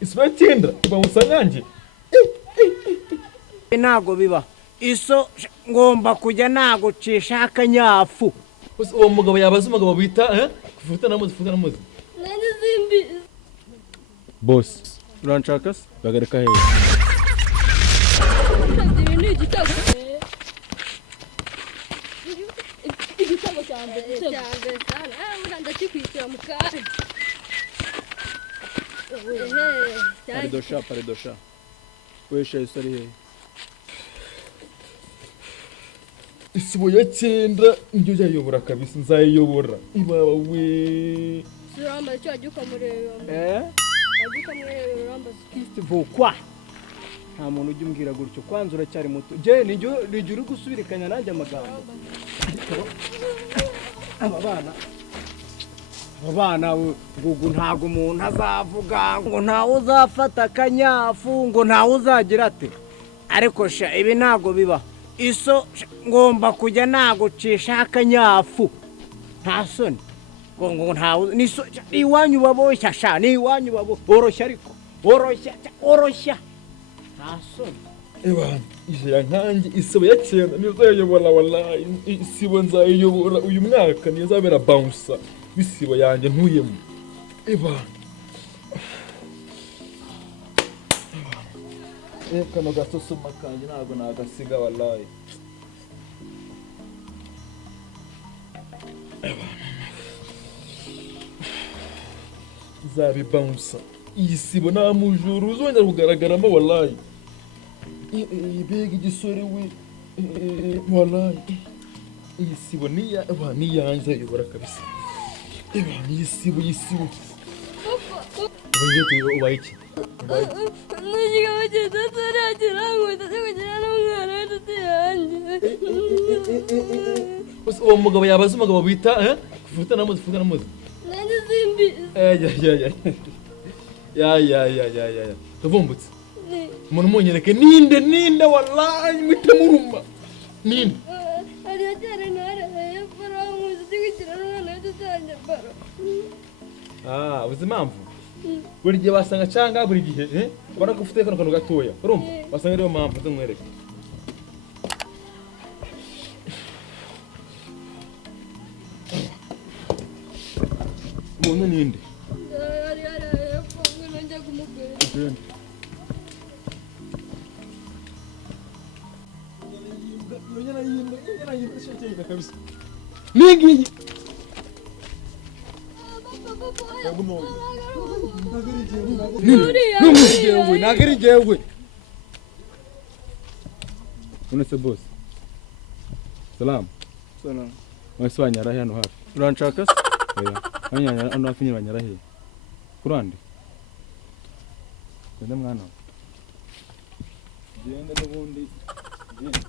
Isbatinda bamusanganje. Ntago biba. Iso ngomba kujya nagucisha akanyafu. Uwo mugabo yabaza umugabo bita kufuta namuzi. Nanjye simbi. Boss, uranshaka se? Bagareka hehe? Ni igitabo. Igitabo cyambe. Cyambe sana. Ndakikwishyura mu kanya. Paridosha. Wesha isari hehe? Isibo ya cyenda njyo yayobora kabisa nzayiyobora. Ibaba we. Suramba cyo ajuka mureba. Ajuka mureba ramba Festival kwa. Nta muntu ujya umbwira gutyo kwanza uracyari muto. Je nijyo uri gusubirikanya nanjye amagambo. Abana ngugu ntago umuntu azavuga ngo ntawe uzafata akanyafu ngo ntawe uzagira ate. Ariko sha ibi ntago biba. Iso ngomba kujya nagucisha akanyafu. Nta soni. Ngo ntawe niso iwanyu baboshya sha ni iwanyu babo oroshya ariko oroshya. Nta soni. Ewana ije yankange isibo ya cyenda nizo yayobora wallahi isibo nzayiyobora uyu mwaka nizabera bouncer bisibo yanjye ntuyemo. Ewana kano gasosoma kanje ntago nagasiga wallahi. Zabi bouncer isibo nta mujuru uzongera kugaragaramo wallahi. Ibega igisore we wallahi isibo niyanze yobora kabisa. Isibo ubayiki Nijya bagenda taragira ngo ndakugira n'umwana w'induti yanjye. uwo mugabo yabaza umugabo bita kufuta namuzi. Nanjye simbi. Ya tuvumbutse umuntu munyereke ninde wallahi mwite muruma ninde ari cyane ntare fara muzi tugira n'umwana w'induti yanjye fara. uzi impamvu buri gihe basanga cyangwa buri gihe barakufite kano kantu gatoya urumva basanga ariyo mpamvu nzamwereke. umuntu ninde Ari funga njya kumubwira. Nigi nagari jewe unese boss. Salam wese wanyara hano hafi uranshaka se? Wanyanya ano hafi nyiranyara he kurande genda mwana genda n'ubundi genda